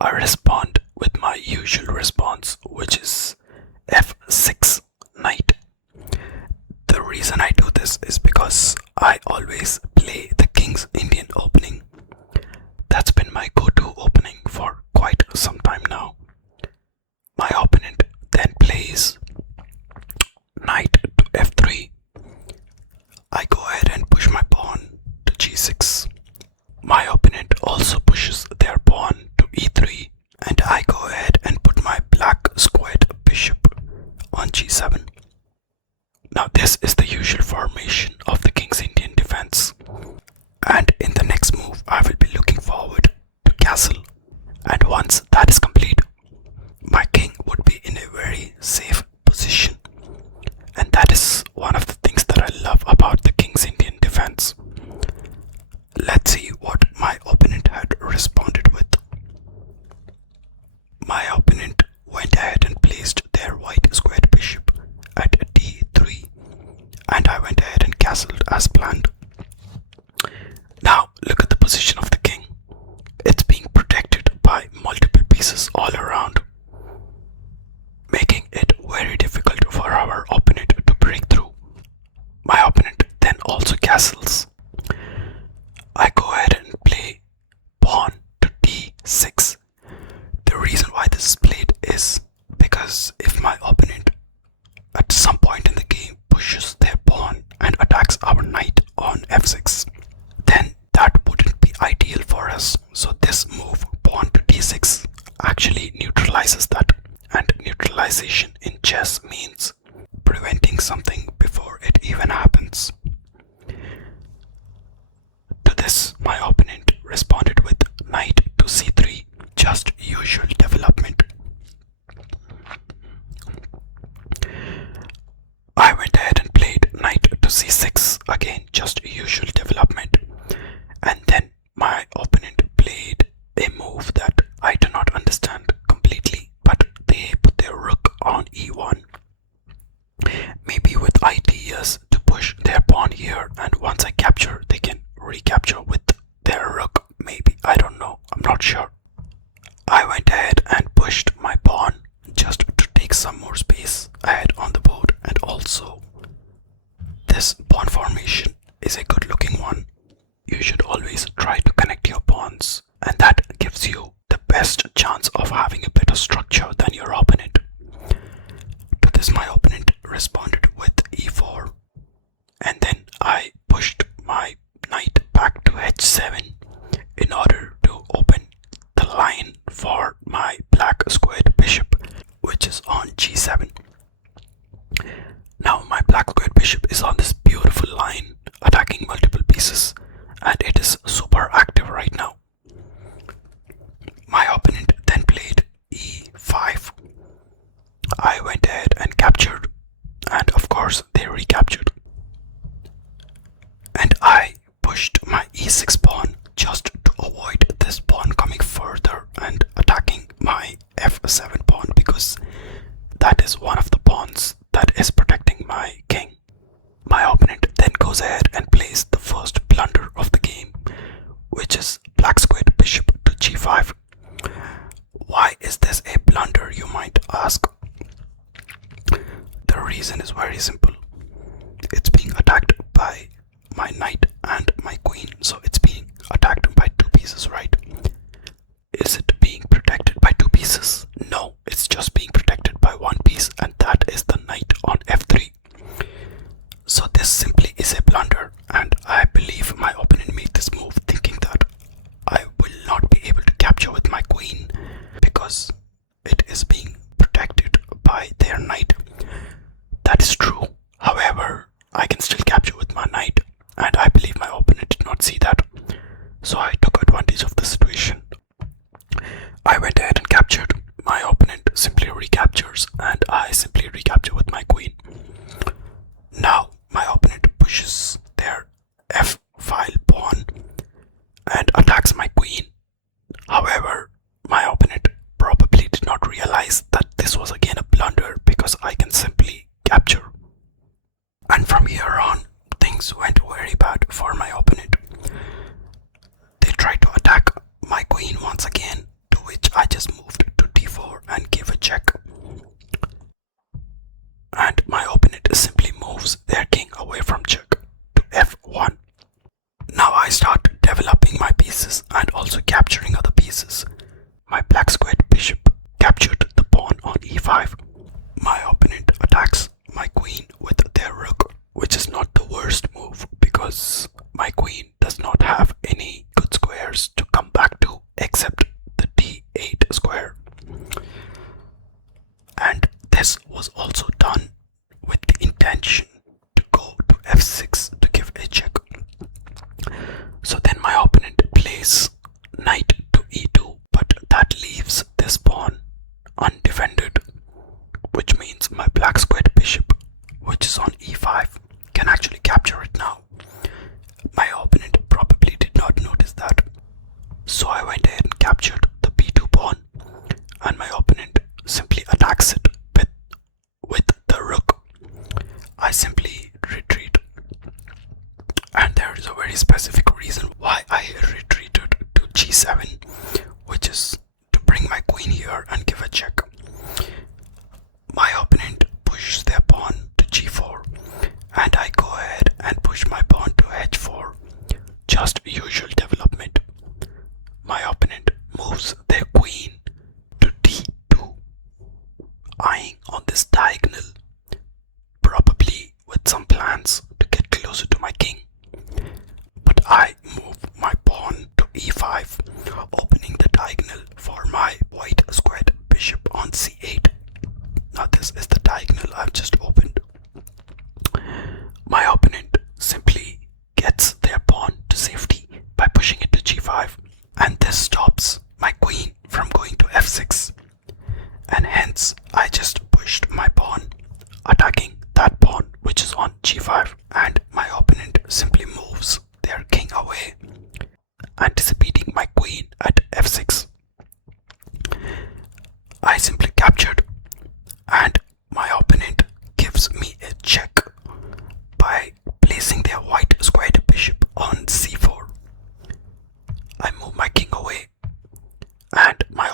I respond with my usual response, which is f6 knight. The reason I do this is because I always play the King's Indian opening. That's been my go-to opening for quite some time now. My opponent then plays knight to f3. I go ahead and push my pawn to g6. My opponent also pushes their pawn to e3, and I go ahead and put my black squared bishop on g7. Now this is the usual formation of the King's Indian defense, and in the next move I will be looking forward to castle, and once that is complete, my king would be in a very safe position, and that is one of the things that I love about the King's Indian defense. Let's see what my opponent had responded with. My opponent went ahead and placed their white squared bishop at d3, and I went ahead and castled as planned. Now look at the position of the king. It's being protected by multiple pieces all around, making it very difficult for our opponent to break through. My opponent then also castles. I go ahead and play pawn to d6. The reason why this is played is because if my opponent at some point in the game pushes their pawn and attacks our knight on f6, then that wouldn't be ideal for us. So this move, pawn to d6, actually neutralizes that. And neutralization in chess means preventing something before it even happens. To this, my opponent responded with knight to c3, just usual development. I went ahead and played knight to c6, again just usual development. And then my opponent played a move that I do not understand completely, but they put their rook on e1. Maybe with ideas to push their pawn here, and once I capture, they can recapture with their rook. Maybe, I don't know, I'm not sure. I went ahead and pushed my pawn just to take some more space ahead on the board, and also this pawn formation is a good looking one. You should always try to connect your pawns, and that gives you the best chance of having a better structure than your opponent. To this, my opponent responded with e4, and then I pushed my knight back to h7 in order to open the line for my black squared bishop, which is on g7. Now my black squared bishop is on this beautiful line, attacking multiple pieces, and it is super active right now. My opponent then played e5. I went ahead and captured, and of course they recaptured. And I pushed my e6 pawn just to avoid this pawn coming further and attacking my f7 pawn, because that is one of the pawns that is protecting my king. My opponent then goes ahead and plays the first blunder of the game, which is black squared bishop to g5. Why is this a blunder, you might ask? The reason is very simple. It's being attacked by my knight and my queen, so it's being attacked by two pieces, right? Is it being protected by two pieces? No, it's just being protected by one piece, and that is the knight on f3. So this simply is a blunder, and I believe my opponent made this move thinking that I will not be able to capture with my queen because it is being protected by their knight. That is true. However, I can still capture with my knight, and I believe my opponent did not see that. So I took advantage of the situation. I went ahead and captured. My opponent simply recaptures, and I simply recapture with my queen. Now my opponent pushes their f-file pawn and attacks my queen. However, my opponent probably did not realize that this was again a blunder, because I can simply capture. And from here on, things went very bad for my opponent. They tried to attack my queen once again, to which I just moved to d4 and gave a check. And my opponent simply moves their king away from check to f1. Now I start developing my pieces and also capturing other pieces. My black squared bishop captured the pawn on e5. My opponent attacks my queen with their rook, which is not the worst move because my queen does not have any good squares to come back to except the d8 square. And this was also done with the intention to go to f6 to give a check. So then my opponent plays knight to e2, but that leaves this pawn undefended, which means my black squared bishop, which is on e5, can actually capture it now. My opponent probably did not notice that, so I went ahead and captured the b2 pawn, and my opponent simply attacks it with the rook. I simply retreat, and there is a very specific reason why I retreated to g7, which is to bring my queen here and give a check. My opponent pushes their pawn to g4, and I go ahead and push my pawn to h4. Just usual development. My opponent moves their queen to d2, eyeing on this diagonal, probably with some plans to get closer to my king. But I move my pawn to e5, opening the diagonal for my white squared bishop on c8. Now this is the diagonal I've just opened. My opponent simply gets their pawn to safety by pushing it to g5, and this stops my queen from going to f6, and hence I just pushed my pawn, attacking that pawn which is on g5, and my opponent simply moves their king away, anticipating my queen at f6. I simply captured, and my opponent gives me a check by placing their white squared bishop on c4. I move my king away, and my